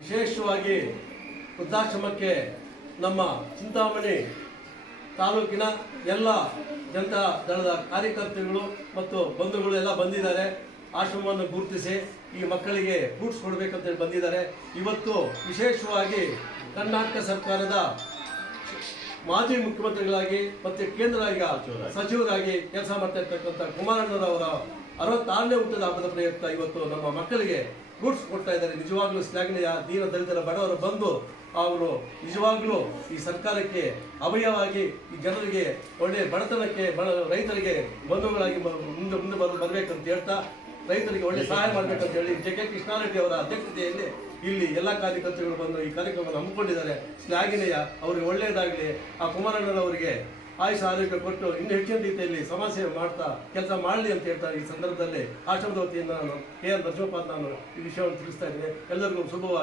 ವಿಶೇಷವಾಗಿ ವೃದ್ಧಾಶ್ರಮಕ್ಕೆ ನಮ್ಮ ಚಿಂತಾಮಣಿ ತಾಲೂಕಿನ ಎಲ್ಲ ಜನತಾ ದಳದ ಕಾರ್ಯಕರ್ತರುಗಳು ಮತ್ತು ಬಂಧುಗಳು ಎಲ್ಲ ಬಂದಿದ್ದಾರೆ. ಆಶ್ರಮವನ್ನು ಗುರುತಿಸಿ ಈ ಮಕ್ಕಳಿಗೆ ಫ್ರೂಟ್ಸ್ ಕೊಡಬೇಕಂತೇಳಿ ಬಂದಿದ್ದಾರೆ. ಇವತ್ತು ವಿಶೇಷವಾಗಿ ಕರ್ನಾಟಕ ಸರ್ಕಾರದ ಮಾಜಿ ಮುಖ್ಯಮಂತ್ರಿಗಳಾಗಿ ಮತ್ತು ಕೇಂದ್ರ ಸಚಿವರಾಗಿ ಕೆಲಸ ಮಾಡ್ತಾ ಇರ್ತಕ್ಕಂಥ ಕುಮಾರಣ್ಣನವರ 66ನೇ ಹುಟ್ಟದ ಹಬ್ಬದ ಪ್ರಯುಕ್ತ ಇವತ್ತು ನಮ್ಮ ಮಕ್ಕಳಿಗೆ ಫ್ರೂಟ್ಸ್ ಕೊಡ್ತಾ ಇದ್ದಾರೆ. ನಿಜವಾಗ್ಲೂ ಶ್ಲಾಘನೀಯ. ದೀನ ದಲಿತರ ಬಡವರು ಬಂದು ಅವರು ನಿಜವಾಗ್ಲೂ ಈ ಸರ್ಕಾರಕ್ಕೆ ಅಭಯವಾಗಿ ಈ ಜನರಿಗೆ ಒಳ್ಳೆ ಬಡತನಕ್ಕೆ ರೈತರಿಗೆ ಬಂಧುಗಳಾಗಿ ಮುಂದೆ ಬರಬೇಕಂತ ಹೇಳ್ತಾ ರೈತರಿಗೆ ಒಳ್ಳೆ ಸಹಾಯ ಮಾಡಬೇಕಂತ ಹೇಳಿ ಜೆ.ಕೆ. ಕೃಷ್ಣಾರೆಡ್ಡಿ ಅವರ ಅಧ್ಯಕ್ಷತೆಯಲ್ಲಿ ಇಲ್ಲಿ ಎಲ್ಲ ಕಾರ್ಯಕರ್ತರುಗಳು ಬಂದು ಈ ಕಾರ್ಯಕ್ರಮವನ್ನು ಹಮ್ಮಿಕೊಂಡಿದ್ದಾರೆ. ಶ್ಲಾಘನೀಯ. ಅವರಿಗೆ ಒಳ್ಳೆಯದಾಗಲಿ. ಆ ಕುಮಾರಣ್ಣನವರಿಗೆ ಆಯುಷ ಆರೋಗ್ಯ ಕೊಟ್ಟು ಇನ್ನೂ ಹೆಚ್ಚಿನ ರೀತಿಯಲ್ಲಿ ಸಮಾಜ ಸೇವೆ ಮಾಡ್ತಾ ಕೆಲಸ ಮಾಡಲಿ ಅಂತ ಹೇಳ್ತಾ ಈ ಸಂದರ್ಭದಲ್ಲಿ ಆಶ್ರಮದ ವತಿಯಿಂದ ನಾನು ಕೆ.ಆರ್. ನರಸಿಂಹಪ್ಪ ನಾನು ಈ ವಿಷಯವನ್ನು ತಿಳಿಸ್ತಾ ಇದ್ದೇನೆ. ಎಲ್ಲರಿಗೂ ಶುಭವಾಗಿ